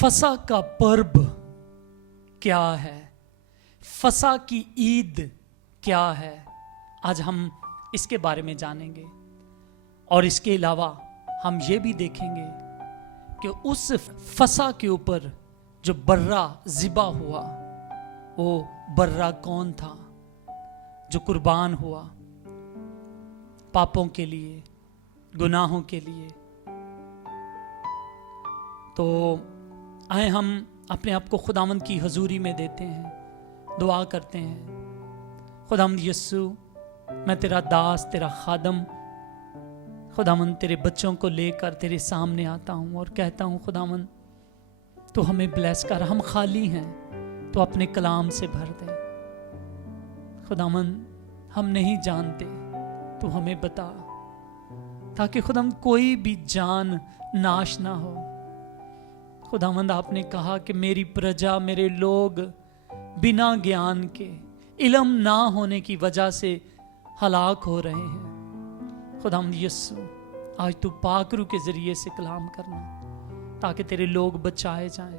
फसा का पर्व क्या है, फसा की ईद क्या है, आज हम इसके बारे में जानेंगे। और इसके अलावा हम ये भी देखेंगे कि उस फसा के ऊपर जो बर्रा ज़िबा हुआ, वो बर्रा कौन था जो कुर्बान हुआ पापों के लिए, गुनाहों के लिए। तो आए हम अपने आप को खुदावंद की हजूरी में देते हैं, दुआ करते हैं। खुदावंद यीशु, मैं तेरा दास, तेरा खादम, खुदावंद तेरे बच्चों को लेकर तेरे सामने आता हूँ और कहता हूँ खुदावंद तो हमें ब्लेस कर। हम खाली हैं तो अपने कलाम से भर दे। खुदावंद हम नहीं जानते तो हमें बता, ताकि खुदावंद कोई भी जान नाश ना हो। खुदावंद आपने कहा कि मेरी प्रजा, मेरे लोग बिना ज्ञान के, इल्म ना होने की वजह से हलाक हो रहे हैं। खुदावंद यीशु, आज तू पाकरू के जरिए से कलाम करना ताकि तेरे लोग बचाए जाएं।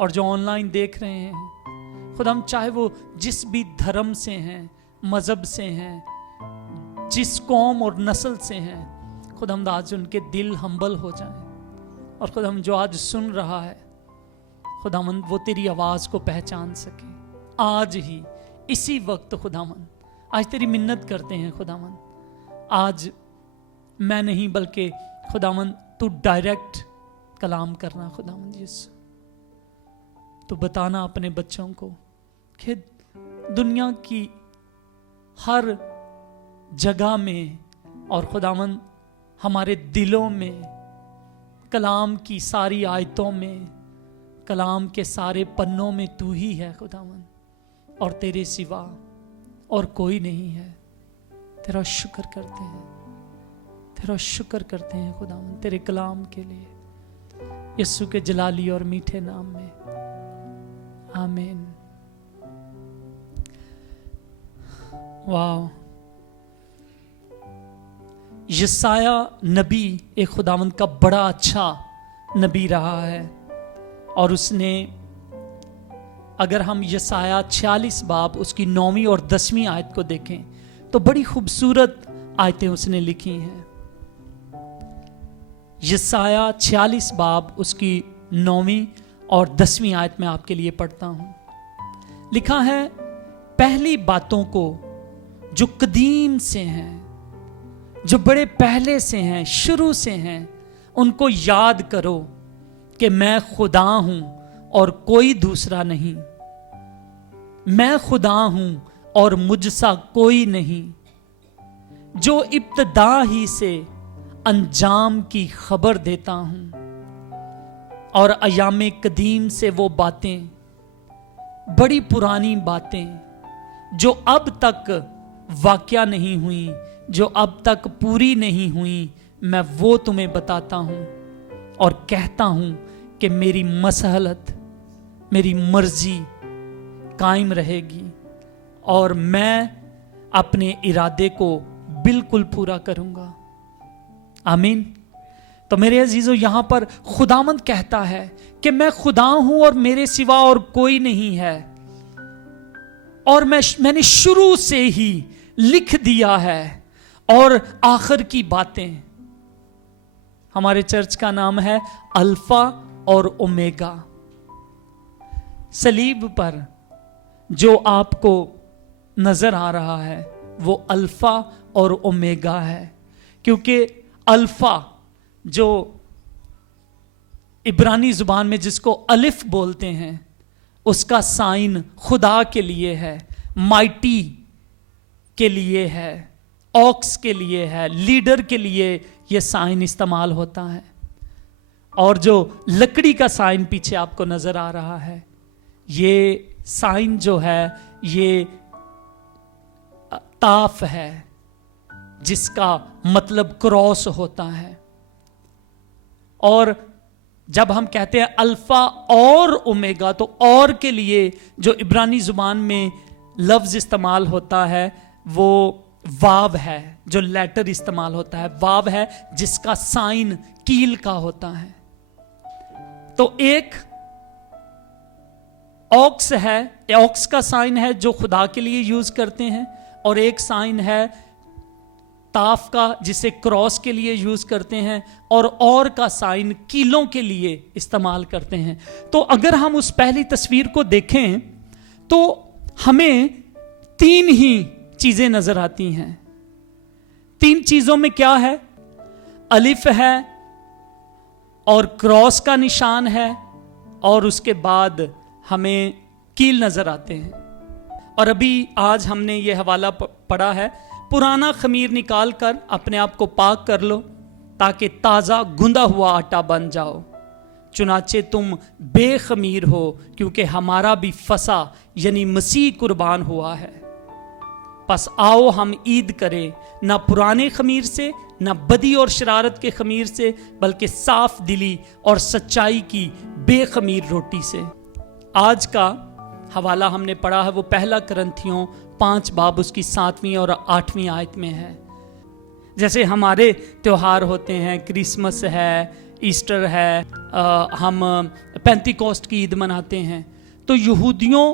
और जो ऑनलाइन देख रहे हैं खुदावंद, चाहे वो जिस भी धर्म से हैं, मजहब से हैं, जिस कौम और नस्ल से हैं, खुदावंद आज उनके दिल हम्बल हो जाएं। और खुदावंद जो आज सुन रहा है खुदावंद, वो तेरी आवाज को पहचान सके आज ही, इसी वक्त। खुदावंद आज तेरी मिन्नत करते हैं खुदावंद, आज मैं नहीं बल्कि खुदावंद तू डायरेक्ट कलाम करना। खुदावंद यीशु, तो बताना अपने बच्चों को कि दुनिया की हर जगह में और खुदावंद हमारे दिलों में, कलाम की सारी आयतों में, कलाम के सारे पन्नों में तू ही है खुदावंद, और तेरे सिवा और कोई नहीं है। तेरा शुक्र करते हैं, तेरा शुक्र करते हैं खुदावंद तेरे कलाम के लिए, यीशु के जलाली और मीठे नाम में, आमीन। वाह, यसाया नबी एक खुदावंद का बड़ा अच्छा नबी रहा है। और उसने, अगर हम यसाया 46 बाब उसकी 9वीं और 10वीं आयत को देखें तो बड़ी खूबसूरत आयतें उसने लिखी हैं। यसाया 46 बाब उसकी 9वीं और 10वीं आयत में आपके लिए पढ़ता हूं। लिखा है, पहली बातों को जो कदीम से हैं, जो बड़े पहले से हैं, शुरू से हैं, उनको याद करो कि मैं खुदा हूं और कोई दूसरा नहीं। मैं खुदा हूं और मुझसा कोई नहीं, जो इब्तदा ही से अंजाम की खबर देता हूं और अयामे कदीम से वो बातें, बड़ी पुरानी बातें जो अब तक वाक़या नहीं हुई, जो अब तक पूरी नहीं हुई, मैं वो तुम्हें बताता हूं और कहता हूं कि मेरी मसलहत, मेरी मर्जी कायम रहेगी और मैं अपने इरादे को बिल्कुल पूरा करूंगा। आमीन। तो मेरे अजीजों, यहां पर खुदावंद कहता है कि मैं खुदा हूं और मेरे सिवा और कोई नहीं है, और मैंने शुरू से ही लिख दिया है। और आखिर की बातें, हमारे चर्च का नाम है अल्फा और ओमेगा। सलीब पर जो आपको नजर आ रहा है वो अल्फा और ओमेगा है, क्योंकि अल्फा जो इब्रानी जुबान में जिसको अलिफ बोलते हैं, उसका साइन खुदा के लिए है, माइटी के लिए है, ऑक्स के लिए है, लीडर के लिए यह साइन इस्तेमाल होता है। और जो लकड़ी का साइन पीछे आपको नजर आ रहा है, ये साइन जो है ये ताफ है, जिसका मतलब क्रॉस होता है। और जब हम कहते हैं अल्फा और ओमेगा, तो और के लिए जो इब्रानी जुबान में लफ्ज इस्तेमाल होता है वो वाव है, जो लेटर इस्तेमाल होता है वाव है, जिसका साइन कील का होता है। तो एक ऑक्स है, ऑक्स का साइन है जो खुदा के लिए यूज करते हैं, और एक साइन है ताफ का जिसे क्रॉस के लिए यूज करते हैं, और का साइन कीलों के लिए इस्तेमाल करते हैं। तो अगर हम उस पहली तस्वीर को देखें तो हमें 3 ही चीजें नजर आती हैं। 3 चीजों में क्या है? अलिफ है और क्रॉस का निशान है, और उसके बाद हमें कील नजर आते हैं। और अभी आज हमने ये हवाला पढ़ा है, पुराना खमीर निकाल कर अपने आप को पाक कर लो ताकि ताज़ा गुंदा हुआ आटा बन जाओ, चुनाचे तुम बेखमीर हो क्योंकि हमारा भी फसा यानी मसीह कुर्बान हुआ है। बस आओ हम ईद करें, ना पुराने खमीर से, ना बदी और शरारत के खमीर से, बल्कि साफ दिली और सच्चाई की बेखमीर रोटी से। आज का हवाला हमने पढ़ा है वो पहला करंथियों 5 बाब उसकी 7वीं और 8वीं आयत में है। जैसे हमारे त्योहार होते हैं, क्रिसमस है, ईस्टर है, हम पेंतिकोस्ट की ईद मनाते हैं, तो यहूदियों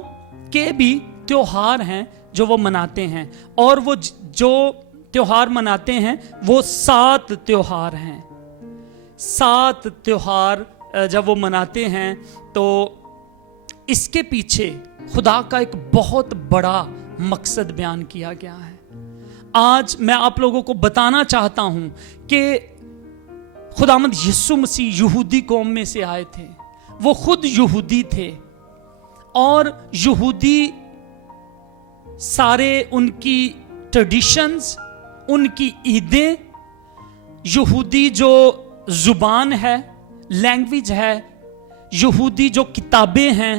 के भी त्योहार हैं जो वो मनाते हैं, और वो जो त्योहार मनाते हैं वो 7 त्योहार हैं। 7 त्योहार जब वो मनाते हैं तो इसके पीछे खुदा का एक बहुत बड़ा मकसद बयान किया गया है। आज मैं आप लोगों को बताना चाहता हूं कि खुदावंद यीशु मसीह यहूदी कौम में से आए थे, वो खुद यहूदी थे, और यहूदी सारे उनकी ट्रेडिशंस, उनकी ईदें, यहूदी जो जुबान है, लैंग्वेज है, यहूदी जो किताबें हैं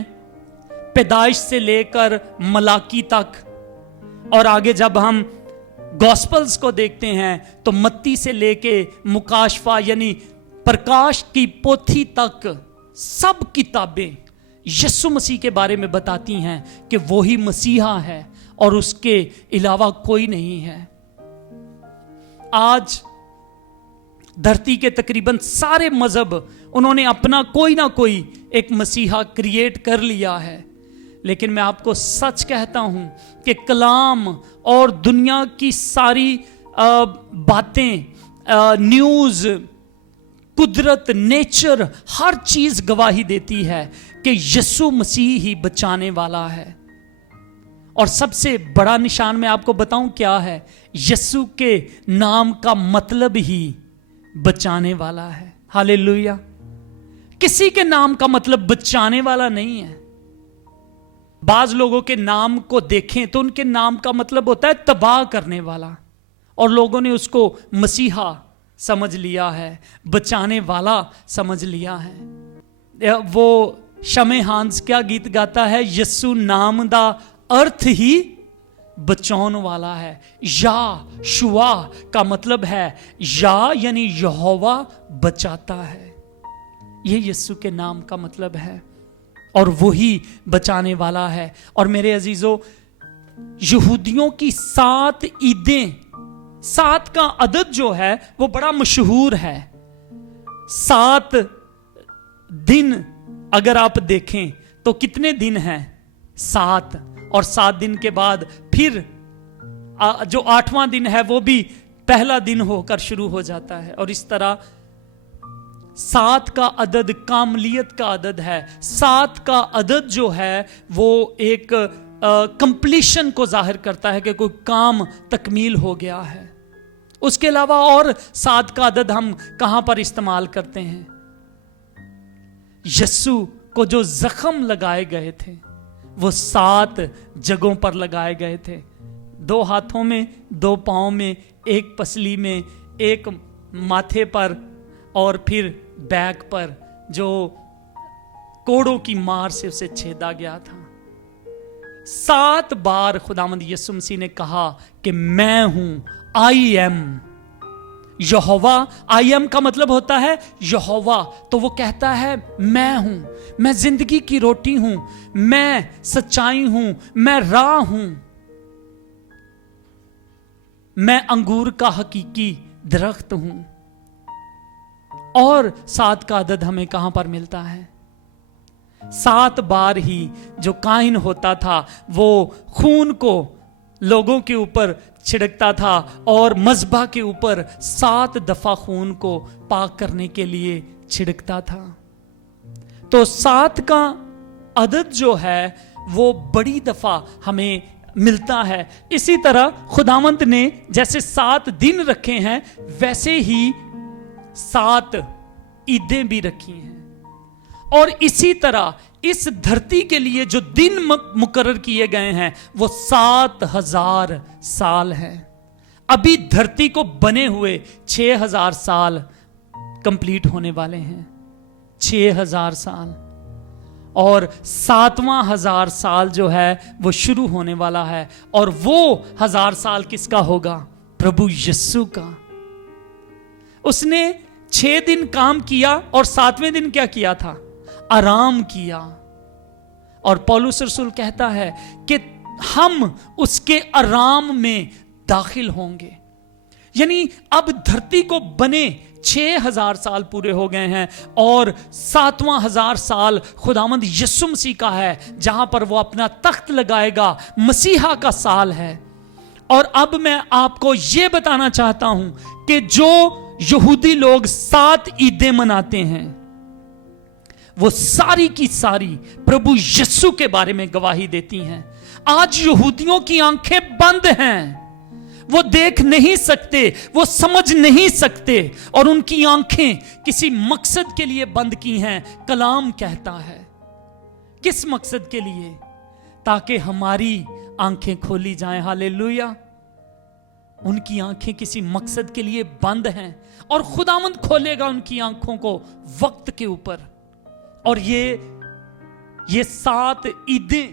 पैदाइश से लेकर मलाकी तक, और आगे जब हम गॉस्पल्स को देखते हैं तो मत्ती से लेके मुकाशफा यानी प्रकाश की पोथी तक सब किताबें यीशु मसीह के बारे में बताती हैं कि वो ही मसीहा है और उसके अलावा कोई नहीं है। आज धरती के तकरीबन सारे मजहब उन्होंने अपना कोई ना कोई एक मसीहा क्रिएट कर लिया है, लेकिन मैं आपको सच कहता हूं कि कलाम और दुनिया की सारी बातें, न्यूज़, कुदरत, नेचर, हर चीज गवाही देती है कि यीशु मसीह ही बचाने वाला है। और सबसे बड़ा निशान मैं आपको बताऊं क्या है? यीशु के नाम का मतलब ही बचाने वाला है। हालेलुया। किसी के नाम का मतलब बचाने वाला नहीं है। बाज लोगों के नाम को देखें तो उनके नाम का मतलब होता है तबाह करने वाला, और लोगों ने उसको मसीहा समझ लिया है, बचाने वाला समझ लिया है। वो शमे हांस क्या गीत गाता है? यीशु नाम दा अर्थ ही बचाने वाला है। या शुआ का मतलब है या यानी यहोवा बचाता है। ये यीशु के नाम का मतलब है, और वही बचाने वाला है। और मेरे अजीजों, यहूदियों की 7 ईदें, 7 का अदद जो है वो बड़ा मशहूर है। 7 दिन अगर आप देखें तो कितने दिन हैं? 7। और 7 दिन के बाद फिर जो 8वां दिन है वो भी पहला दिन होकर शुरू हो जाता है। और इस तरह 7 का अदद कामलियत का अदद है। 7 का अदद जो है वो एक कंप्लीशन को जाहिर करता है कि कोई काम तकमील हो गया है। उसके अलावा और 7 का अदद हम कहां पर इस्तेमाल करते हैं? यीशु को जो जख्म लगाए गए थे वो 7 जगहों पर लगाए गए थे। 2 हाथों में, 2 पांव में, 1 पसली में, 1 माथे पर, और फिर बैक पर जो कोड़ों की मार से उसे छेदा गया था। 7 बार खुदावंद यीशु मसीह ने कहा कि मैं हूं, I am Jehovah. I am का मतलब होता है यहोवा, तो वो कहता है मैं हूं, मैं जिंदगी की रोटी हूं, मैं सच्चाई हूं, मैं राह हूं, मैं अंगूर का हकीकी दरख्त हूं। और 7 का अदद हमें कहां पर मिलता है? 7 बार ही जो काइन होता था वो खून को लोगों के ऊपर छिड़कता था और मज़बा के ऊपर 7 दफा खून को पाक करने के लिए छिड़कता था। तो 7 का अदद जो है वो बड़ी दफा हमें मिलता है। इसी तरह खुदावंत ने जैसे 7 दिन रखे हैं वैसे ही 7 ईदें भी रखी हैं। और इसी तरह इस धरती के लिए जो दिन मुकर्रर किए गए हैं वो 7000 साल हैं। अभी धरती को बने हुए 6000 साल कंप्लीट होने वाले हैं, 6000 साल, और 7वां 1000 साल जो है वो शुरू होने वाला है। और वो 1000 साल किसका होगा? प्रभु यीशु का। उसने 6 दिन काम किया और 7वें दिन क्या किया था? आराम किया। और पौलुस रसूल कहता है कि हम उसके आराम में दाखिल होंगे। यानी अब धरती को बने 6000 साल पूरे हो गए हैं और 7वां 1000 साल खुदावंद यीशु मसीह का है, जहां पर वो अपना तख्त लगाएगा, मसीहा का साल है। और अब मैं आपको यह बताना चाहता हूं कि जो यहूदी लोग 7 ईदें मनाते हैं वो सारी की सारी प्रभु यीशु के बारे में गवाही देती हैं। आज यहूदियों की आंखें बंद हैं, वो देख नहीं सकते, वो समझ नहीं सकते, और उनकी आंखें किसी मकसद के लिए बंद की हैं। कलाम कहता है किस मकसद के लिए? ताकि हमारी आंखें खोली जाएं। हालेलुया। उनकी आंखें किसी मकसद के लिए बंद हैं और खुदावंद खोलेगा उनकी आंखों को वक्त के ऊपर। और ये 7 ईदें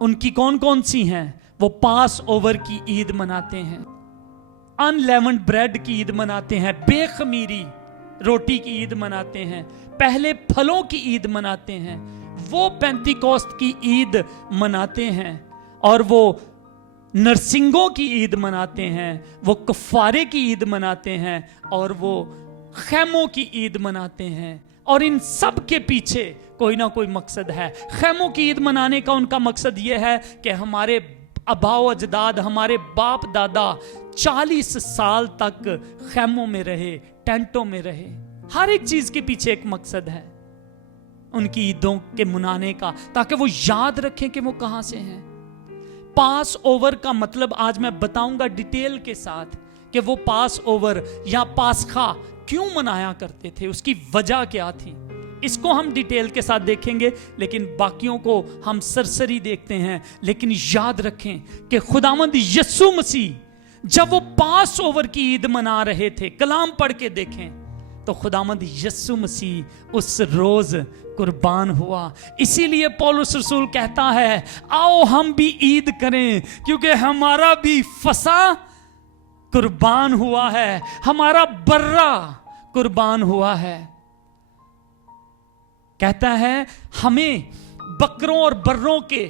उनकी कौन कौन सी हैं? वो पास ओवर की ईद मनाते हैं, अनलेवन्ड ब्रेड की ईद मनाते हैं, बेखमीरी रोटी की ईद मनाते हैं, पहले फलों की ईद मनाते हैं, वो पेंतिकोस्त की ईद मनाते हैं, और वो नरसिंगों की ईद मनाते हैं, वो कफारे की ईद मनाते हैं, और वो खैमों की ईद मनाते हैं। और इन सब के पीछे कोई ना कोई मकसद है। खैमों की ईद मनाने का उनका मकसद यह है कि हमारे आबाओ अजदाद, हमारे बाप दादा 40 साल तक खैमों में रहे, टेंटों में रहे। हर एक चीज के पीछे एक मकसद है उनकी ईदों के मनाने का, ताकि वो याद रखें कि वो कहां से हैं। पास ओवर का मतलब आज मैं बताऊंगा डिटेल के साथ कि वो पास ओवर या पासखा क्यों मनाया करते थे, उसकी वजह क्या थी। इसको हम डिटेल के साथ देखेंगे, लेकिन बाकियों को हम सरसरी देखते हैं। लेकिन याद रखें कि खुदावंद यीशु मसीह जब वो पास ओवर की ईद मना रहे थे, कलाम पढ़ के देखें तो खुदावंद यीशु मसीह उस रोज कुर्बान हुआ। इसीलिए पौलुस रसूल कहता है आओ हम भी ईद करें, क्योंकि हमारा भी फसा कुर्बान हुआ है, हमारा बर्रा कुर्बान हुआ है। कहता है हमें बकरों और बर्रों के,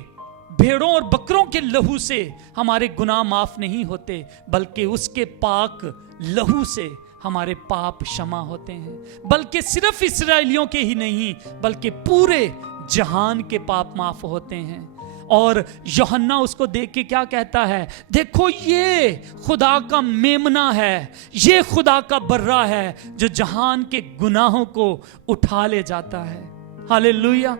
भेड़ों और बकरों के लहू से हमारे गुनाह माफ नहीं होते, बल्कि उसके पाक लहू से हमारे पाप क्षमा होते हैं। बल्कि सिर्फ इस्राएलियों के ही नहीं, बल्कि पूरे जहान के पाप माफ होते हैं। और यूहन्ना उसको देख के क्या कहता है? देखो ये खुदा का मेमना है, ये खुदा का बर्रा है जो जहान के गुनाहों को उठा ले जाता है। हालेलुया।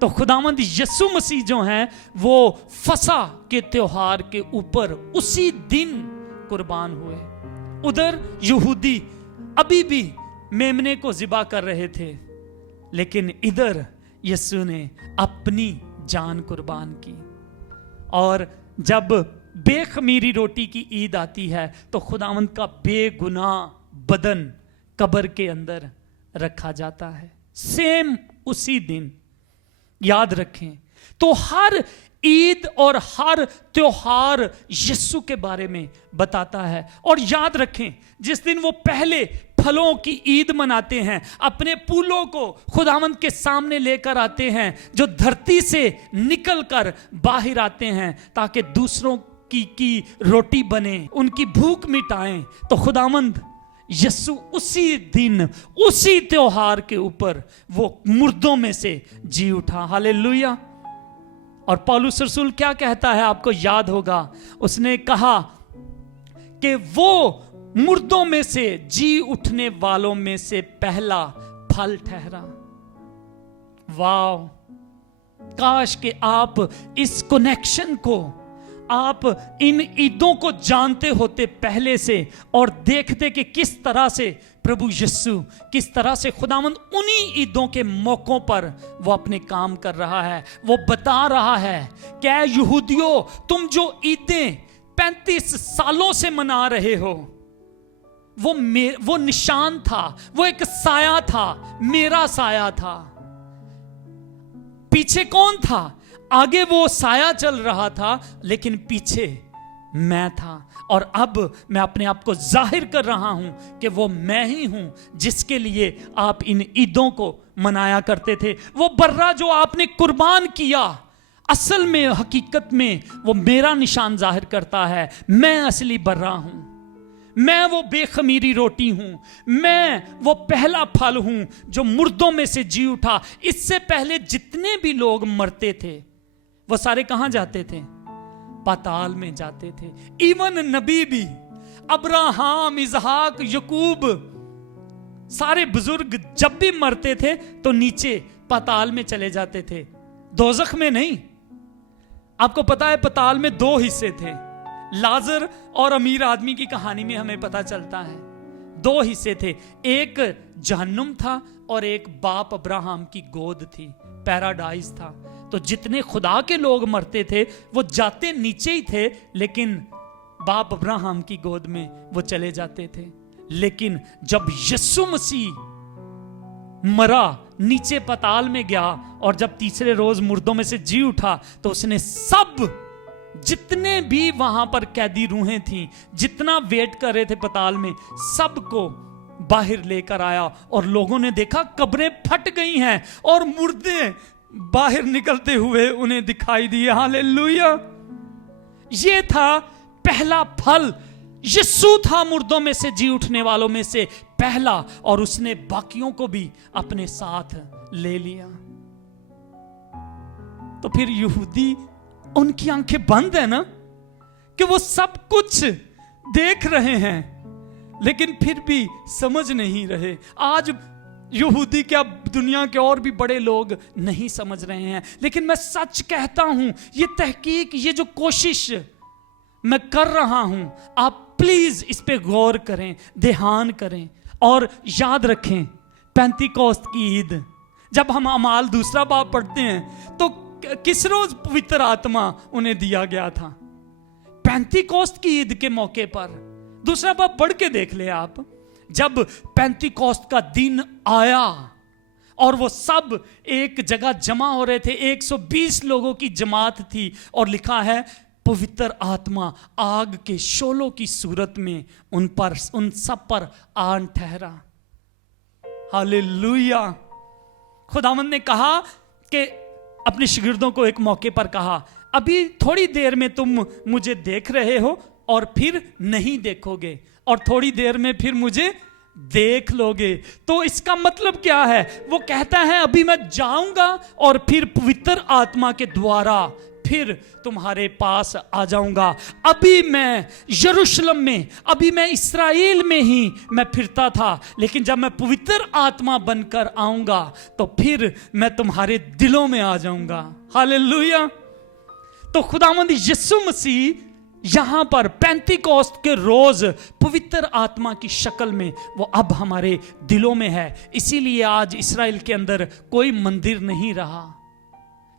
तो खुदावंद यीशु मसीह जो हैं वो फसा के त्योहार के ऊपर उसी दिन कुर्बान हुए। उधर यहूदी अभी भी मेमने को ज़िबा कर रहे थे, लेकिन इधर यीशु ने अपनी जान कुर्बान की। और जब बेखमीरी रोटी की ईद आती है तो खुदावंद का बेगुनाह बदन कब्र के अंदर रखा जाता है, सेम उसी दिन। याद रखें, तो हर ईद और हर त्योहार यीशु के बारे में बताता है। और याद रखें, जिस दिन वो पहले फलों की ईद मनाते हैं, अपने फूलों को खुदावंद के सामने लेकर आते हैं जो धरती से निकलकर बाहर आते हैं, ताकि दूसरों की रोटी बने, उनकी भूख मिटाएं। तो खुदावंद यीशु उसी दिन उसी त्योहार के ऊपर वो मुर्दों में से जी उठा। हालेलुया। और पौलुस रसूल क्या कहता है, आपको याद होगा, उसने कहा कि वो मुर्दों में से जी उठने वालों में से पहला फल ठहरा। वाह, काश कि आप इस कनेक्शन को, आप इन ईदों को जानते होते पहले से और देखते कि किस तरह से प्रभु यीशु, किस तरह से खुदावंद उन्हीं ईदों के मौकों पर वो अपने काम कर रहा है। वो बता रहा है क्या यहूदियों, तुम जो ईदें 35 सालों से मना रहे हो, वो निशान था, वो एक साया था, मेरा साया था। पीछे कौन था? आगे वो साया चल रहा था, लेकिन पीछे मैं था। और अब मैं अपने आप को जाहिर कर रहा हूं कि वो मैं ही हूं जिसके लिए आप इन ईदों को मनाया करते थे। वो बर्रा जो आपने कुर्बान किया, असल में हकीकत में वो मेरा निशान जाहिर करता है। मैं असली बर्रा हूं, मैं वो बेखमीरी रोटी हूं, मैं वो पहला फल हूं जो मुर्दों में से जी उठा। इससे पहले जितने भी लोग मरते थे वो सारे कहां जाते थे? पाताल में जाते थे। इवन नबी भी, अब्राहम, इसहाक, यकूब, सारे बुजुर्ग जब भी मरते थे तो नीचे पाताल में चले जाते थे, दोजख में नहीं। आपको पता है पाताल में 2 हिस्से थे। लाजर और अमीर आदमी की कहानी में हमें पता चलता है 2 हिस्से थे। एक जहन्नुम था और एक बाप अब्राहम की गोद थी, पैराडाइज था। तो जितने खुदा के लोग मरते थे वो जाते नीचे ही थे, लेकिन बाप अब्राहम की गोद में वो चले जाते थे। लेकिन जब यीशु मसीह मरा, नीचे पाताल में गया और जब तीसरे रोज मुर्दों में से जी उठा, तो उसने सब जितने भी वहां पर कैदी रूहें थीं, जितना वेट कर रहे थे पाताल में, सबको बाहर लेकर आया। और लोगों ने देखा कब्रें फट गई हैं और मुर्दे बाहर निकलते हुए उन्हें दिखाई दिए। हालेलुया। ये था पहला फल। यीशु था मुर्दों में से जी उठने वालों में से पहला, और उसने बाकियों को भी अपने साथ ले लिया। तो फिर यहूदी, उनकी आंखें बंद है ना, कि वो सब कुछ देख रहे हैं लेकिन फिर भी समझ नहीं रहे। आज यहूदी क्या, दुनिया के और भी बड़े लोग नहीं समझ रहे हैं। लेकिन मैं सच कहता हूं, ये तहकीक, ये जो कोशिश मैं कर रहा हूं, आप प्लीज इस पे गौर करें, ध्यान करें और याद रखें। पेंतीकोस्त की ईद, जब हम अमाल 2 बाब पढ़ते हैं तो किस रोज पवित्र आत्मा उन्हें दिया गया था? पेंतीकोस्त की ईद के मौके पर। 2 बाब पढ़ के देख ले आप। जब पेंतीकोस्त का दिन आया और वो सब एक जगह जमा हो रहे थे, 120 लोगों की जमात थी, और लिखा है पवित्र आत्मा आग के शोलों की सूरत में उन सब पर आन ठहरा। हालेलुया। खुदावंद ने कहा कि अपने शागिर्दों को एक मौके पर कहा, अभी थोड़ी देर में तुम मुझे देख रहे हो और फिर नहीं देखोगे, और थोड़ी देर में फिर मुझे देख लोगे। तो इसका मतलब क्या है? वो कहता है अभी मैं जाऊंगा और फिर पवित्र आत्मा के द्वारा फिर तुम्हारे पास आ जाऊंगा। अभी मैं यरूशलेम में, अभी मैं इस्राएल में ही मैं फिरता था, लेकिन जब मैं पवित्र आत्मा बनकर आऊंगा तो फिर मैं तुम्हारे दिलों में आ जाऊंगा। हालेलुया। तो खुदावंद यीशु मसीह यहां पर पेंतीकोस्त के रोज पवित्र आत्मा की शक्ल में वो अब हमारे दिलों में है। इसीलिए आज इस्राएल के अंदर कोई मंदिर नहीं रहा,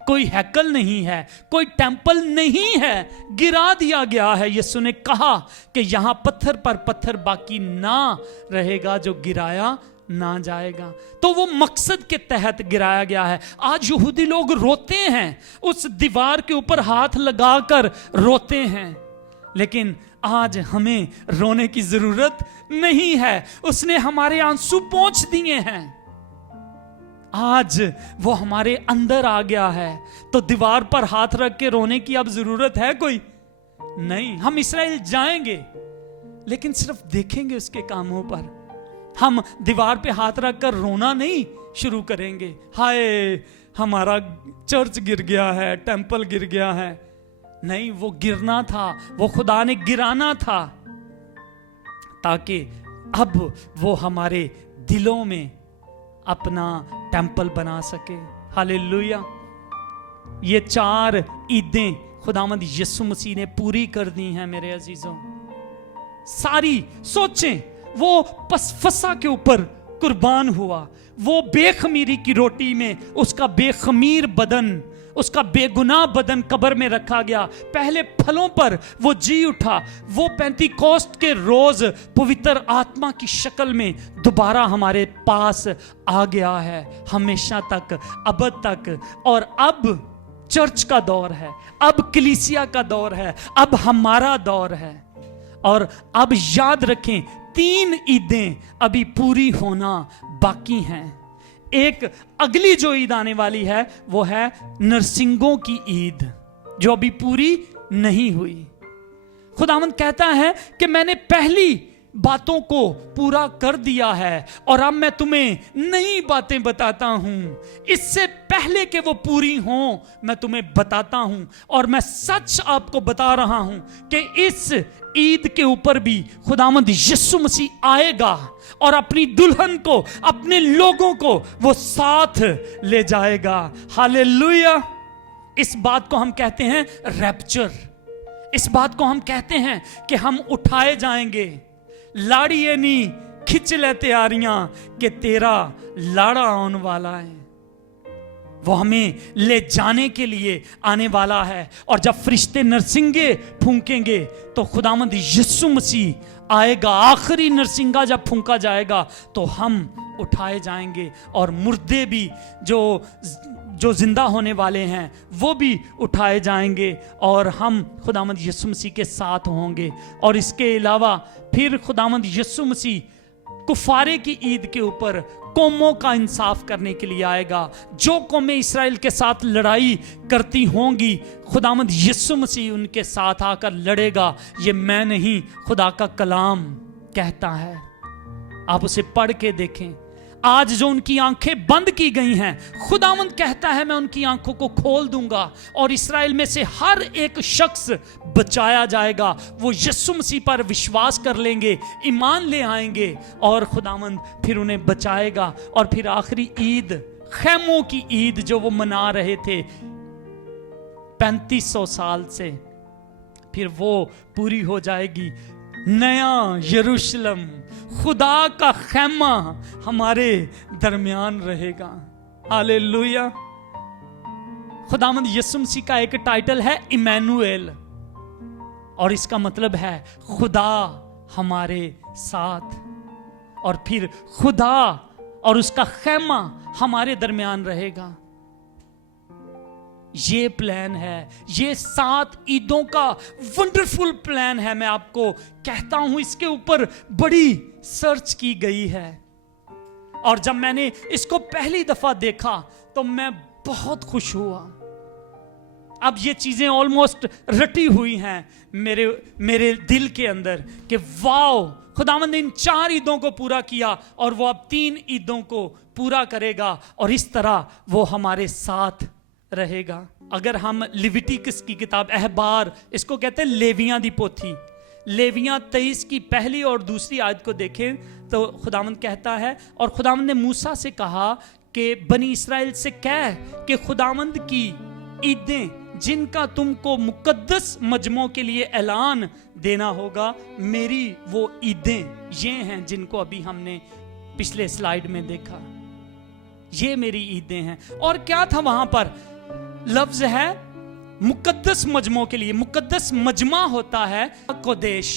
कोई हैकल नहीं है, कोई टेंपल नहीं है, गिरा दिया गया है। यीशु ने कहा कि यहां पत्थर पर पत्थर बाकी ना रहेगा जो गिराया ना जाएगा। तो वो मकसद के तहत गिराया गया है। आज यहूदी लोग रोते हैं, उस दीवार के ऊपर हाथ लगाकर रोते हैं, लेकिन आज हमें रोने की जरूरत नहीं है। उसने हमारे आंसू पोंछ दिए हैं, आज वो हमारे अंदर आ गया है। तो दीवार पर हाथ रख के रोने की अब जरूरत है कोई नहीं। हम इस्राएल जाएंगे लेकिन सिर्फ देखेंगे उसके कामों पर, हम दीवार पे हाथ रख कर रोना नहीं शुरू करेंगे, हाय हमारा चर्च गिर गया है, टेंपल गिर गया है। नहीं, वो गिरना था, वो खुदा ने गिराना था ताकि अब वो हमारे दिलों में अपना टेंपल बना सके। हालेलुया। ये 4 ईदें खुदावंद यीशु मसीह ने पूरी कर दी हैं मेरे अजीजों। सारी सोचें, वो फसह के ऊपर कुर्बान हुआ, वो बेखमीरी की रोटी में उसका बेखमीर बदन, उसका बेगुनाह बदन कब्र में रखा गया। पहले फलों पर वो जी उठा, वो पेंतीकोस्त के रोज पवित्र आत्मा की शक्ल में दोबारा हमारे पास आ गया है, हमेशा तक, अबद तक। और अब चर्च का दौर है, अब कलीसिया का दौर है, अब हमारा दौर है। और अब याद रखें, 3 ईदें अभी पूरी होना बाकी हैं। एक अगली जो ईद आने वाली है वो है नरसिंगों की ईद, जो अभी पूरी नहीं हुई। खुदावंद कहता है कि मैंने पहली बातों को पूरा कर दिया है और अब मैं तुम्हें नई बातें बताता हूं, इससे पहले कि वो पूरी हों मैं तुम्हें बताता हूं। और मैं सच आपको बता रहा हूं कि इस ईद के ऊपर भी खुदावंद यीशु मसीह आएगा और अपनी दुल्हन को, अपने लोगों को वो साथ ले जाएगा। हालेलुया। इस बात को हम कहते हैं रैप्चर। इस बात को हम कहते हैं कि हम उठाए जाएंगे। लाड़ी ये नी खिंच ले तैयारियां कि तेरा लाड़ा आने वाला है, वो हमें ले जाने के लिए आने वाला है। और जब फरिश्ते नरसिंगे फूंकेंगे तो खुदावंद यीशु मसीह आएगा। आखिरी नरसिंगा जब फूंका जाएगा तो हम उठाए जाएंगे और मुर्दे भी जो जिंदा होने वाले हैं वो भी उठाए जाएंगे और हम खुदावंद यीशु मसीह के साथ होंगे। और इसके अलावा फिर खुदावंद यीशु मसीह कुफारे की ईद के ऊपर कौमों का इंसाफ करने के लिए आएगा। जो कौमें इस्राएल के साथ लड़ाई करती होंगी, खुदावंद यीशु मसीह उनके साथ आकर लड़ेगा। ये मैं नहीं, खुदा का कलाम कहता है। आप उसे पढ़ के देखें। आज जो उनकी आंखें बंद की गई हैं, खुदावंद कहता है मैं उनकी आंखों को खोल दूंगा और इस्राएल में से हर एक शख्स बचाया जाएगा। वो यीशु मसीह पर विश्वास कर लेंगे, ईमान ले आएंगे और खुदावंद फिर उन्हें बचाएगा। और फिर आखिरी ईद, खैमों की ईद जो वो मना रहे थे 3500 साल से, फिर वो पूरी हो जाएगी। नया यरूशलेम, खुदा का खैमा हमारे दरमियान रहेगा। हालेलुया। खुदावंद यीशु मसीह का एक टाइटल है इमैनुएल, और इसका मतलब है खुदा हमारे साथ। और फिर खुदा और उसका खैमा हमारे दरमियान रहेगा। ये प्लान है, ये 7 ईदों का वंडरफुल प्लान है। मैं आपको कहता हूं इसके ऊपर बड़ी सर्च की गई है। और जब मैंने इसको पहली दफा देखा तो मैं बहुत खुश हुआ। अब ये चीजें ऑलमोस्ट रटी हुई हैं मेरे दिल के अंदर कि वाओ, खुदावंद ने इन 4 ईदों को पूरा किया और वो अब 3 ईदों को पूरा करेगा और इस तरह वो हमारे साथ रहेगा। अगर हम लिविटिकस की किताब, अहबार, इसको कहते हैं लेवियां दी पोथी, लेवियां 23 की पहली और दूसरी आयत को देखें तो खुदावंद कहता है, और खुदावंद ने मूसा से कहा कि बनी इस्राएल से कह कि खुदावंद की ईदें जिनका तुमको मुकद्दस मजमों के लिए ऐलान देना होगा, मेरी वो ईदें ये हैं जिनको अभी हमने पिछले स्लाइड में देखा। ये मेरी ईदें हैं। और क्या था वहां पर? लफ्ज है मुकद्दस मजमों के लिए। मुकद्दस मजमा होता है कोदेश।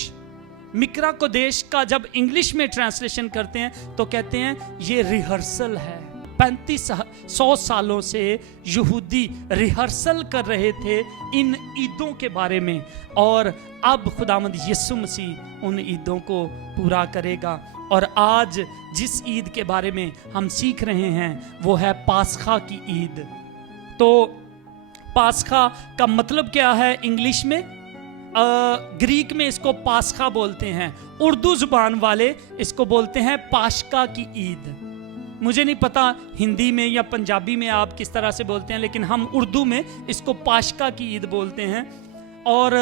मिकरा कोदेश का जब इंग्लिश में ट्रांसलेशन करते हैं तो कहते हैं ये रिहर्सल है। 3500 सालों से यहूदी रिहर्सल कर रहे थे इन ईदों के बारे में, और अब खुदावंद यीशु मसीह उन ईदों को पूरा करेगा। और आज जिस ईद के बारे में हम सीख रहे हैं वो है पासखा की ईद। तो पासखा का मतलब क्या है इंग्लिश में? ग्रीक में इसको पास्खा बोलते हैं, उर्दू जुबान वाले इसको बोलते हैं पाशका की ईद। मुझे नहीं पता हिंदी में या पंजाबी में आप किस तरह से बोलते हैं, लेकिन हम उर्दू में इसको पाशका की ईद बोलते हैं, और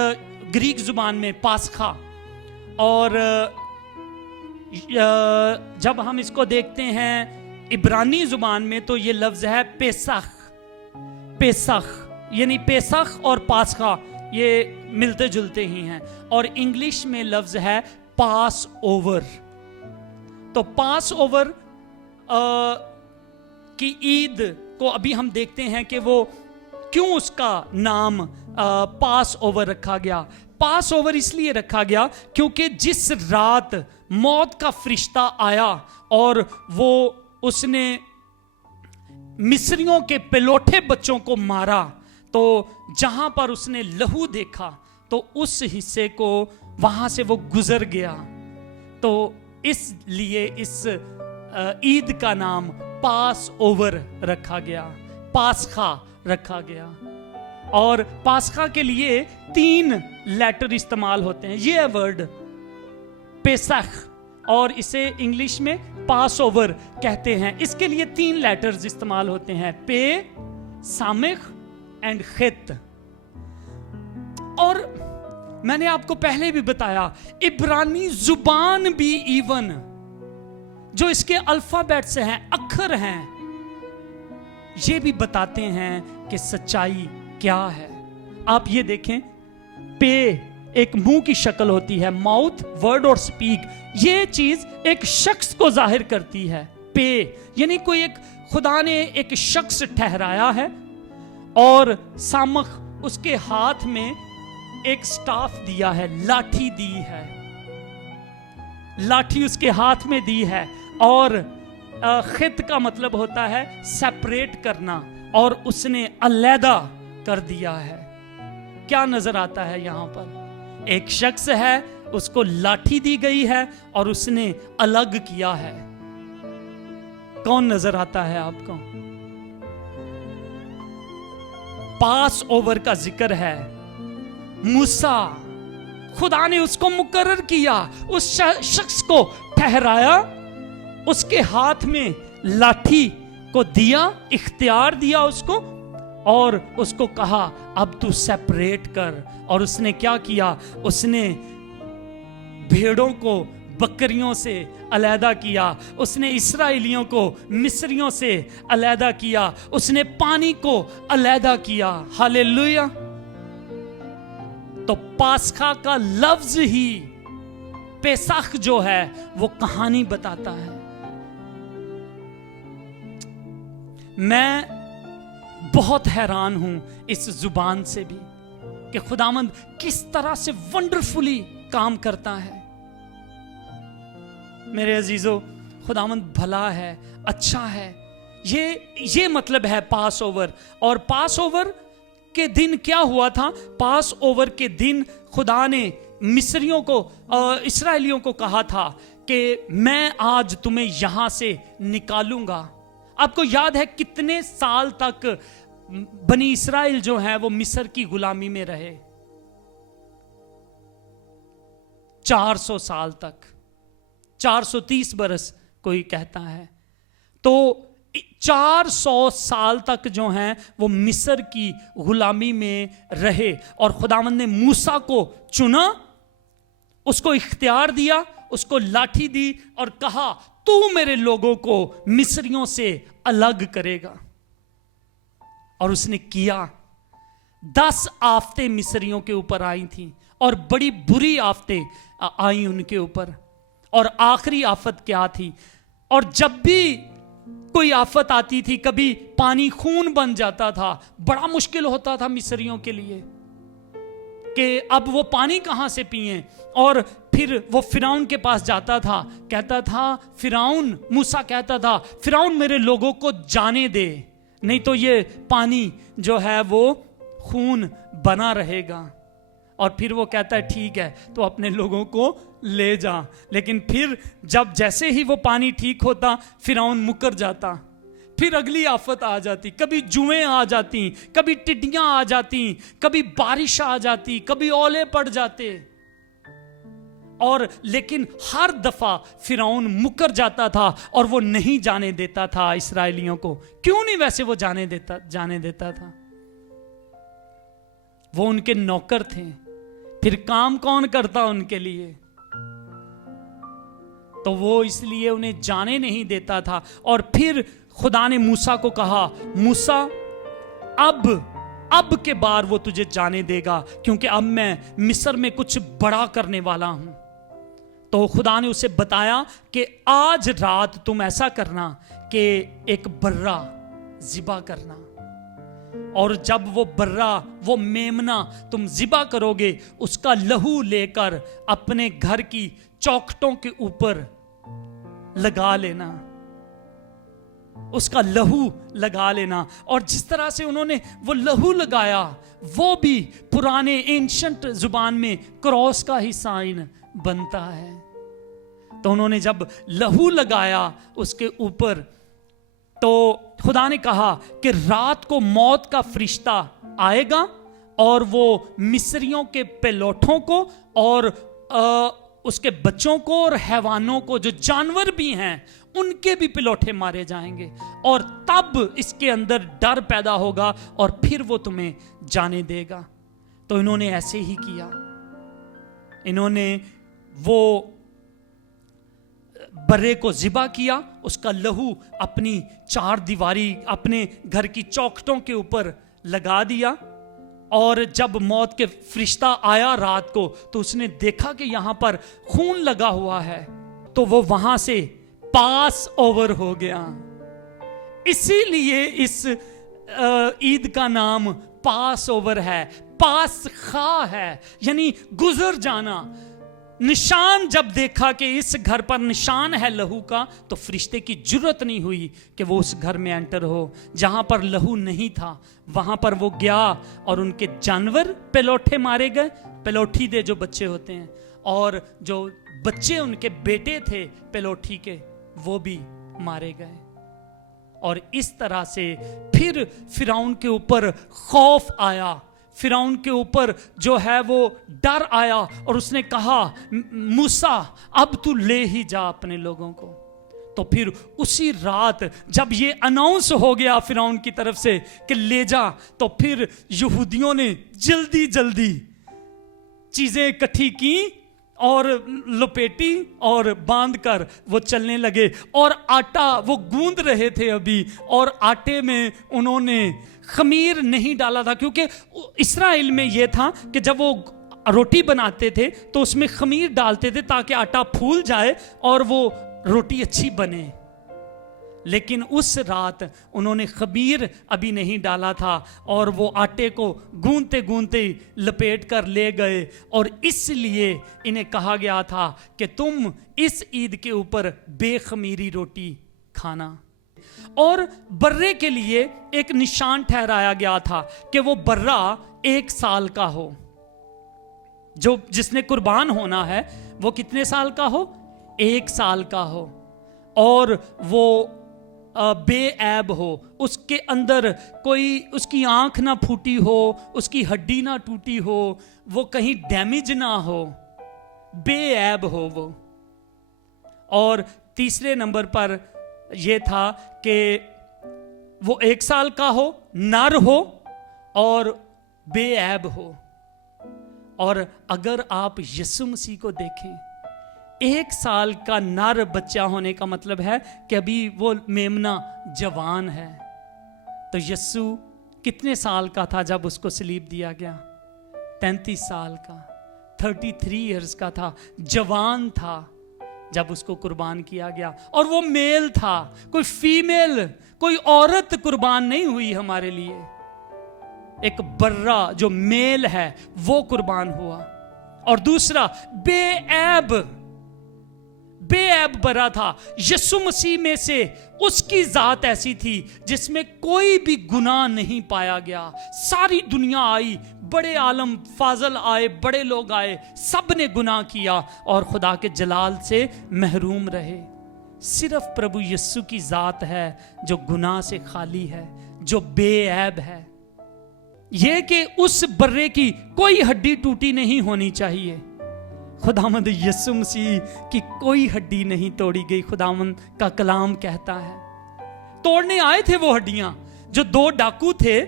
ग्रीक जुबान में पास्खा। और जब हम इसको देखते हैं इब्रानी जुबान में तो ये लफ्ज है पेसख। पेसख यानी पेसख और पास्खा ये मिलते जुलते ही हैं, और इंग्लिश में लफ्ज है पास ओवर। तो पास ओवर की ईद को अभी हम देखते हैं कि वो क्यों उसका नाम पास ओवर रखा गया। पास ओवर इसलिए रखा गया क्योंकि जिस रात मौत का फरिश्ता आया और वो उसने मिस्रियों के पिलोठे बच्चों को मारा, तो जहां पर उसने लहू देखा तो उस हिस्से को वहां से वो गुजर गया। तो इसलिए इस ईद का नाम पास ओवर रखा गया, पास्खा रखा गया। और पास्खा के लिए 3 लेटर इस्तेमाल होते हैं। ये है वर्ड पेसख, और इसे इंग्लिश में पास ओवर कहते हैं। इसके लिए 3 लेटर्स इस्तेमाल होते हैं, पे, सामिख एंड खित। और मैंने आपको पहले भी बताया, इब्रानी जुबान भी इवन जो इसके अल्फाबेट से हैं, अक्षर हैं, ये भी बताते हैं कि सच्चाई क्या है। आप ये देखें, पे एक मुंह की शक्ल होती है, माउथ, वर्ड और स्पीक, ये चीज एक शख्स को जाहिर करती है। पे यानी कोई एक खुदा ने एक शख्स ठहराया है, और सामख उसके हाथ में एक स्टाफ दिया है, लाठी दी है, लाठी उसके हाथ में दी है। और खित का मतलब होता है सेपरेट करना, और उसने अलहदा कर दिया है। क्या नजर आता है यहां पर? एक शख्स है, उसको लाठी दी गई है और उसने अलग किया है। कौन नजर आता है आपको? पास ओवर का जिक्र है। मूसा, खुदा ने उसको मुकर्रर किया, उस शख्स को ठहराया, उसके हाथ में लाठी को दिया, इख्तियार दिया उसको, और उसको कहा अब तू सेपरेट कर। और उसने क्या किया? उसने भेड़ों को बकरियों से अलहदा किया, उसने इस्राएलियों को मिस्रियों से अलहदा किया, उसने पानी को अलहदा किया। हालेलुया। तो पास्खा का लफ्ज ही पेसख जो है वो कहानी बताता है। मैं बहुत हैरान हूं इस जुबान से भी कि खुदावंद किस तरह से वंडरफुली काम करता है। मेरे अजीजों, खुदावंद भला है, अच्छा है। ये मतलब है पास ओवर। और पास ओवर के दिन क्या हुआ था? पास ओवर के दिन खुदा ने मिस्रियों को, इस्राएलियों को कहा था कि मैं आज तुम्हें यहां से निकालूंगा। आपको याद है कितने साल तक बनी इस्राएल जो है वो मिस्र की गुलामी में रहे? 400 साल तक, 430 बरस कोई कहता है। तो 400 साल तक जो हैं वो मिस्र की गुलामी में रहे, और खुदावंद ने मूसा को चुना, उसको इख्तियार दिया, उसको लाठी दी और कहा तू मेरे लोगों को मिस्रियों से अलग करेगा। और उसने किया। 10 आफतें मिस्रियों के ऊपर आई थी, और बड़ी बुरी आफतें आई उनके ऊपर। और आखिरी आफत क्या थी? और जब भी कोई आफत आती थी, कभी पानी खून बन जाता था, बड़ा मुश्किल होता था मिस्रियों के लिए कि अब वो पानी कहां से पिएं। और फिर वो फिरौन के पास जाता था, कहता था फिरौन, मूसा कहता था फिरौन मेरे लोगों को जाने दे, नहीं तो ये पानी जो है वो खून बना रहेगा। और फिर वो कहता है ठीक है तो अपने लोगों को ले जा। लेकिन फिर जब जैसे ही वो पानी ठीक होता, फिरौन मुकर जाता, پھر اگلی آفت آ جاتی، کبھی جوئیں آ جاتی، کبھی ٹڈیاں آ جاتی، کبھی بارش آ جاتی، کبھی اولے پڑ جاتے، اور لیکن ہر دفعہ فرعون مکر جاتا تھا اور وہ نہیں جانے دیتا تھا اسرائیلیوں کو. کیوں نہیں ویسے وہ جانے دیتا تھا؟ وہ ان کے نوکر تھے، پھر کام کون کرتا ان کے لیے؟ تو وہ اس لیے انہیں جانے نہیں دیتا تھا. اور پھر خدا نے موسیٰ کو کہا، موسیٰ اب کے بار وہ تجھے جانے دے گا، کیونکہ اب میں مصر میں کچھ بڑا کرنے والا ہوں. تو خدا نے اسے بتایا کہ آج رات تم ایسا کرنا کہ ایک برا ذبح کرنا، اور جب وہ برا، وہ میمنا تم ذبح کرو گے، اس کا لہو لے کر اپنے گھر کی چوکھٹوں کے اوپر لگا لینا، اس کا لہو لگا لینا. اور جس طرح سے انہوں نے وہ لہو لگایا، وہ بھی پرانے اینشنٹ زبان میں کراس کا ہی سائن بنتا ہے. تو انہوں نے جب لہو لگایا اس کے اوپر، تو خدا نے کہا کہ رات کو موت کا فرشتہ آئے گا اور وہ مصریوں کے پیلوٹوں کو اور اس کے بچوں کو اور حیوانوں کو، جو جانور بھی ہیں ان کے بھی پلوٹے مارے جائیں گے، اور تب اس کے اندر ڈر پیدا ہوگا اور پھر وہ تمہیں جانے دے گا. تو انہوں نے ایسے ہی کیا. انہوں نے وہ برے کو ذبح کیا، اس کا لہو اپنی چار دیواری، اپنے گھر کی چوکھٹوں کے اوپر لگا دیا. اور جب موت کے فرشتہ آیا رات کو، تو اس نے دیکھا کہ یہاں پر خون لگا ہوا ہے، تو وہ وہاں سے پاس اوور ہو گیا. اسی لیے اس عید کا نام پاس اوور ہے، پاس خواہ ہے، یعنی گزر جانا. نشان جب دیکھا کہ اس گھر پر نشان ہے لہو کا، تو فرشتے کی جرت نہیں ہوئی کہ وہ اس گھر میں انٹر ہو. جہاں پر لہو نہیں تھا وہاں پر وہ گیا، اور ان کے جانور پیلوٹے مارے گئے، پیلوٹھی دے جو بچے ہوتے ہیں، اور جو بچے ان کے بیٹے تھے پیلوٹھی کے، وہ بھی مارے گئے. اور اس طرح سے پھر فرعون کے اوپر خوف آیا، فرعون کے اوپر جو ہے وہ ڈر آیا، اور اس نے کہا موسیٰ اب تو لے ہی جا اپنے لوگوں کو. تو پھر اسی رات جب یہ اناؤنس ہو گیا فرعون کی طرف سے کہ لے جا، تو پھر یہودیوں نے جلدی چیزیں اکٹھی کی اور لپیٹی اور باندھ کر وہ چلنے لگے. اور آٹا وہ گوند رہے تھے ابھی، اور آٹے میں انہوں نے خمیر نہیں ڈالا تھا، کیونکہ اسرائیل میں یہ تھا کہ جب وہ روٹی بناتے تھے تو اس میں خمیر ڈالتے تھے تاکہ آٹا پھول جائے اور وہ روٹی اچھی بنے. لیکن اس رات انہوں نے خمیر ابھی نہیں ڈالا تھا، اور وہ آٹے کو گونتے لپیٹ کر لے گئے. اور اس لیے انہیں کہا گیا تھا کہ تم اس عید کے اوپر بے خمیری روٹی کھانا. اور برے کے لیے ایک نشان ٹھہرایا گیا تھا کہ وہ برا 1 سال کا ہو. جس نے قربان ہونا ہے وہ کتنے سال کا ہو؟ 1 سال کا ہو. اور وہ بے عیب ہو، اس کے اندر کوئی اس کی آنکھ نہ پھوٹی ہو، اس کی ہڈی نہ ٹوٹی ہو، وہ کہیں ڈیمیج نہ ہو، بے عیب ہو وہ. اور تیسرے نمبر پر یہ تھا کہ وہ 1 سال کا ہو، نر ہو اور بے عیب ہو. اور اگر آپ یسوع مسیح کو دیکھیں، 1 سال کا نر بچہ ہونے کا مطلب ہے کہ ابھی وہ میمنا جوان ہے. تو یسوع کتنے سال کا تھا جب اس کو صلیب دیا گیا؟ 33 سال کا، 33 ایئرز کا تھا، جوان تھا جب اس کو قربان کیا گیا. اور وہ میل تھا، کوئی فیمیل، کوئی عورت قربان نہیں ہوئی ہمارے لیے. ایک برا جو میل ہے وہ قربان ہوا. اور دوسرا بے عیب برا تھا. یسوع مسیح میں سے اس کی ذات ایسی تھی جس میں کوئی بھی گناہ نہیں پایا گیا. ساری دنیا آئی، بڑے عالم فاضل آئے، بڑے لوگ آئے، سب نے گناہ کیا اور خدا کے جلال سے محروم رہے. सिर्फ प्रभु यीशु की जात है जो गुनाह से खाली है, जो बेऐब है। यह कि उस बर्रे की कोई हड्डी टूटी नहीं होनी चाहिए। खुदावंद यीशु मसीह की कोई हड्डी नहीं तोड़ी गई। खुदावंद का कलाम कहता है, तोड़ने आए थे वो हड्डियां, जो 2 डाकू थे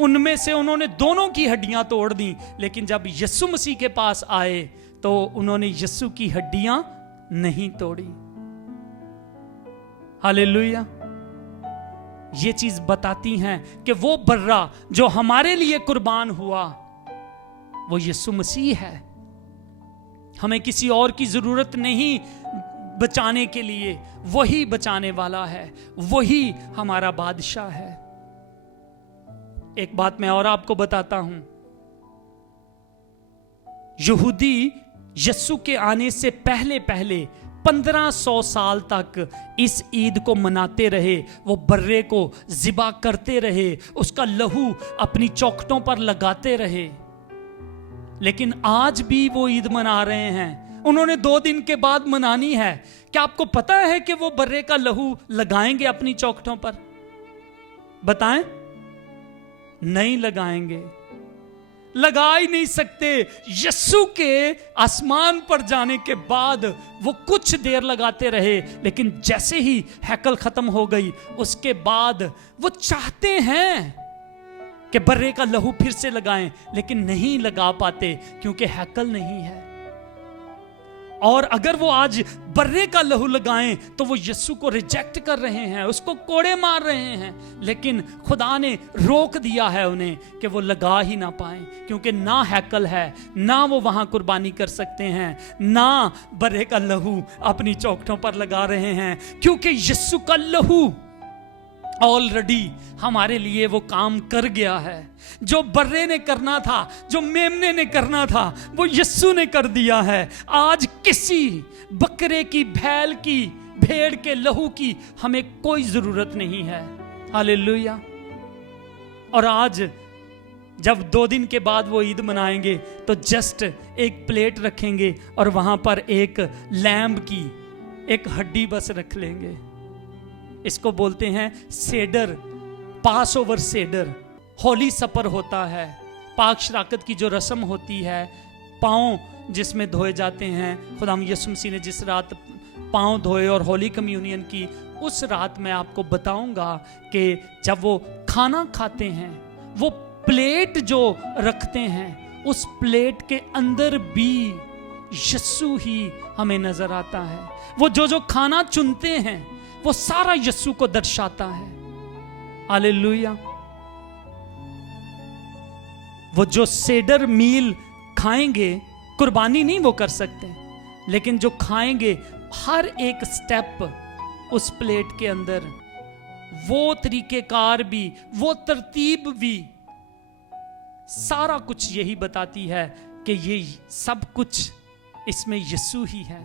उनमें से उन्होंने दोनों की हड्डियां तोड़ दी, लेकिन जब यीशु मसीह के पास आए तो उन्होंने यीशु की हड्डियां नहीं तोड़ी। हालेलुया। ये चीज बताती हैं कि वो बर्रा जो हमारे लिए कुर्बान हुआ वो यीशु मसीह है। हमें किसी और की जरूरत नहीं बचाने के लिए, वही बचाने वाला है, वही हमारा बादशाह है। एक बात मैं और आपको बताता हूं, यहूदी यीशु के आने से पहले 1500 साल तक इस ईद को मनाते रहे। वो बर्रे को ज़िबा करते रहे, उसका लहू अपनी चौखटों पर लगाते रहे। लेकिन आज भी वो ईद मना रहे हैं। उन्होंने 2 दिन के बाद मनानी है। क्या आपको पता है कि वो बर्रे का लहू लगाएंगे अपनी चौखटों पर? बताएं, नहीं लगाएंगे, लगा ही नहीं सकते। यीशु के आसमान पर जाने के बाद वो कुछ देर लगाते रहे, लेकिन जैसे ही हैकल खत्म हो गई उसके बाद वो चाहते हैं कि बर्रे का लहू फिर से लगाएं, लेकिन नहीं लगा पाते क्योंकि हैकल नहीं है। और अगर वो आज बर्रे का लहू लगाएं तो वो यीशु को रिजेक्ट कर रहे हैं, उसको कोड़े मार रहे हैं। लेकिन खुदा ने रोक दिया है उन्हें कि वो लगा ही ना पाए, क्योंकि ना हैकल है, ना वो वहां कुर्बानी कर सकते हैं, ना बर्रे का लहू अपनी चौखटों पर लगा रहे हैं, क्योंकि यीशु का लहू ऑलरेडी हमारे लिए वो काम कर गया है। जो बर्रे ने करना था, जो मेमने ने करना था, वो यीशु ने कर दिया है। आज किसी बकरे की, बैल की, भेड़ के लहू की हमें कोई जरूरत नहीं है। हालेलुया। और आज जब 2 दिन के बाद वो ईद मनाएंगे तो जस्ट एक प्लेट रखेंगे और वहां पर एक लैम्ब की एक हड्डी बस रख लेंगे। इसको बोलते हैं सेडर, पास ओवर सेडर। होली सपर होता है, पाक शराकत की जो रस्म होती है, पाँव जिसमें धोए जाते हैं। खुदा यीशु मसीह ने जिस रात पाँव धोए और होली कम्युनियन की, उस रात मैं आपको बताऊंगा कि जब वो खाना खाते हैं, वो प्लेट जो रखते हैं, उस प्लेट के अंदर भी यीशु ही हमें नजर आता है। वो जो खाना चुनते हैं वो सारा यीशु को दर्शाता है। हालेलुया। वो जो सेडर मील खाएंगे, कुर्बानी नहीं वो कर सकते, लेकिन जो खाएंगे हर एक स्टेप उस प्लेट के अंदर, वो तरीकेकार भी, वो तरतीब भी, सारा कुछ यही बताती है कि ये सब कुछ इसमें यीशु ही है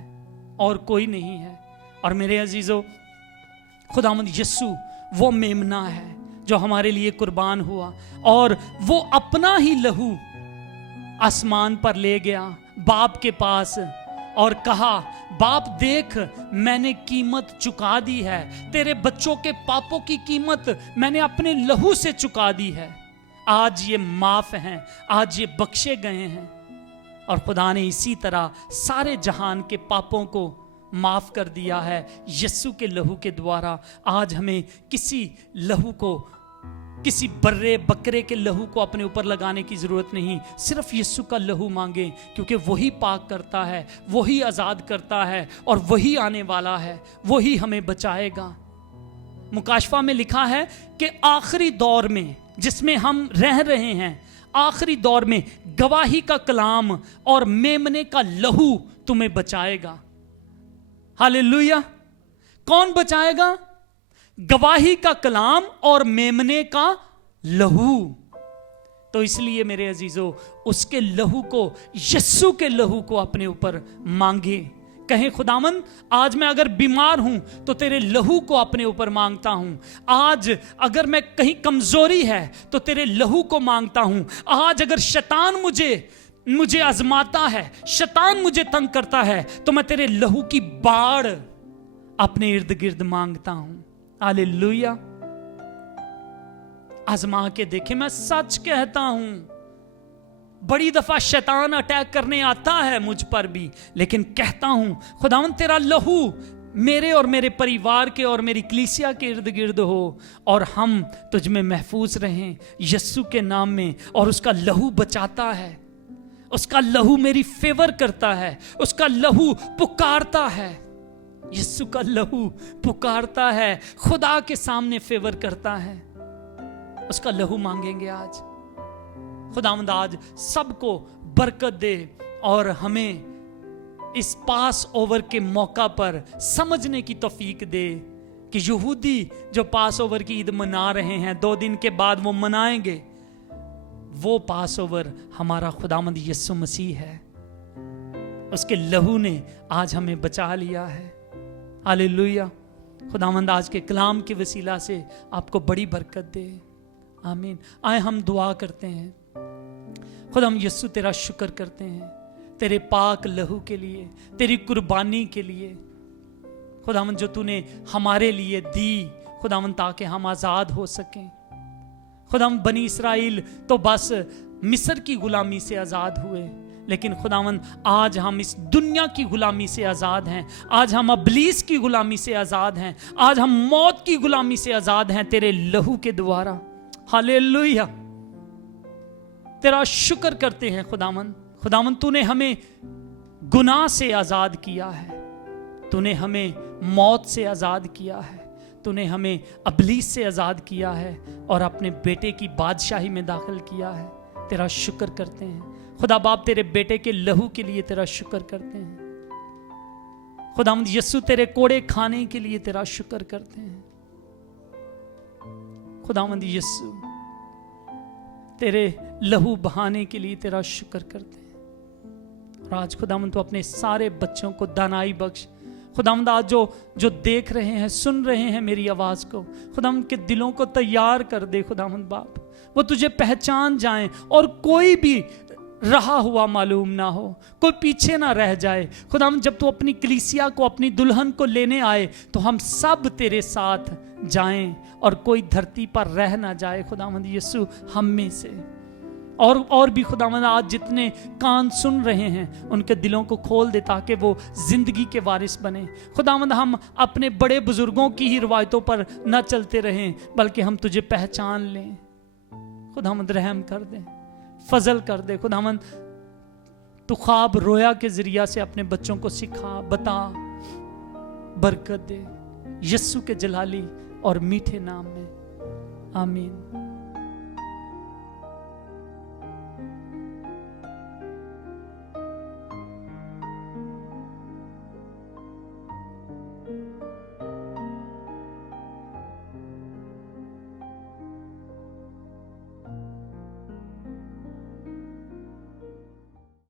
और कोई नहीं है। और मेरे अजीजों, खुदावंद यीशु वो मेमना है जो हमारे लिए कुर्बान हुआ, और वो अपना ही लहू आसमान पर ले गया बाप के पास और कहा, बाप देख, मैंने कीमत चुका दी है, तेरे बच्चों के पापों की कीमत मैंने अपने लहू से चुका दी है। आज ये माफ हैं, आज ये बख्शे गए हैं। और खुदा ने इसी तरह सारे जहान के पापों को माफ कर दिया है यीशु के लहू के द्वारा। आज हमें किसी लहू को, किसी बर्रे बकरे के लहू को अपने ऊपर लगाने की जरूरत नहीं। सिर्फ यीशु का लहू मांगे, क्योंकि वही पाक करता है, वही आजाद करता है, और वही आने वाला है, वही हमें बचाएगा। मुकाशफा में लिखा है कि आखिरी दौर में जिसमें हम रह रहे हैं, आखिरी दौर में गवाही का कलाम और मेमने का लहू तुम्हें बचाएगा। हालेलुया। कौन बचाएगा? गवाही का कलाम और मेमने का लहू। तो इसलिए मेरे अजीजों, उसके लहू को, यीशु के लहू को अपने ऊपर मांगे। कहें, खुदावन आज मैं अगर बीमार हूं तो तेरे लहू को अपने ऊपर मांगता हूं। आज अगर मैं कहीं कमजोरी है तो तेरे लहू को मांगता हूं। आज अगर शैतान मुझे आजमाता है, शैतान मुझे तंग करता है, तो मैं तेरे लहू की बाढ़ अपने इर्द गिर्द मांगता हूं। हालेलुया। आजमा के देखे, मैं सच कहता हूं, बड़ी दफा शैतान अटैक करने आता है मुझ पर भी, लेकिन कहता हूं खुदावंद तेरा लहू मेरे और मेरे परिवार के और मेरी कलीसिया के इर्द गिर्द हो, और हम तुझ में महफूज रहें यीशु के नाम में। और उसका लहू बचाता है, उसका लहू मेरी फेवर करता है, उसका लहू पुकारता है। यीशु का लहू पुकारता है, खुदा के सामने फेवर करता है। उसका लहू मांगेंगे आज। खुदावंद आज सबको बरकत दे और हमें इस पास ओवर के मौका पर समझने की तौफीक दे कि यहूदी जो पास ओवर की ईद मना रहे हैं, 2 दिन के बाद वो मनाएंगे, वो पास ओवर हमारा खुदावंद यीशु मसीह है। उसके लहू ने आज हमें बचा लिया है। हालेलुया। खुदावंद आज के कलाम के वसीला से आपको बड़ी बरकत दे। आमीन। आए हम दुआ करते हैं। खुदा हम यीशु तेरा शुक्र करते हैं तेरे पाक लहू के लिए, तेरी कुर्बानी के लिए खुदावंद, जो तूने हमारे लिए दी खुदावंद, ताकि हम आज़ाद हो सकें। खुदावंद बनी इस्राएल तो बस मिस्र की गुलामी से आज़ाद हुए, लेकिन खुदावंद आज हम इस दुनिया की गुलामी से आज़ाद हैं। आज हम अबलीस की गुलामी से आज़ाद हैं। आज हम मौत की गुलामी से आज़ाद हैं तेरे लहू के द्वारा। हालेलुया। तेरा शुक्र करते हैं खुदावंद। खुदावंद तूने हमें गुनाह से आज़ाद किया है, तूने हमें मौत से आज़ाद किया है, तूने हमें अबलीस से आज़ाद किया है और अपने बेटे की बादशाही में दाखिल किया है। तेरा शुक्र करते हैं खुदा बाप, तेरे बेटे के लहू के लिए तेरा शुक्र करते हैं खुदावंद। यीशु तेरे कोड़े खाने के लिए तेरा शुक्र करते हैं खुदावंद। यीशु तेरे लहू बहाने के लिए तेरा शुक्र करते हैं। और आज खुदावंद तो अपने सारे बच्चों को दानाई बख्श खुदावंद। आज जो देख रहे हैं, सुन रहे हैं मेरी आवाज को, खुदावंद के दिलों को तैयार कर दे खुदावंद बाप, वो तुझे पहचान जाएं और कोई भी रहा हुआ मालूम ना हो, कोई पीछे ना रह जाए खुदावंद। जब तू अपनी कलीसिया को, अपनी दुल्हन को लेने आए तो हम सब तेरे साथ जाएं और कोई धरती पर रह ना जाए खुदावंद यीशु हम में से। और भी खुदावंद आज जितने कान सुन रहे हैं उनके दिलों को खोल दे ताकि वो जिंदगी के वारिस बने खुदावंद। हम अपने बड़े बुजुर्गों की ही रिवायतों पर न चलते रहें, बल्कि हम तुझे पहचान लें खुदावंद। रहम कर दे, फजल कर दे खुदावंद। तू ख्वाब रोया के जरिया से अपने बच्चों को सिखा, बता, बरकत दे यीशु के जलाली और मीठे नाम में। आमीन।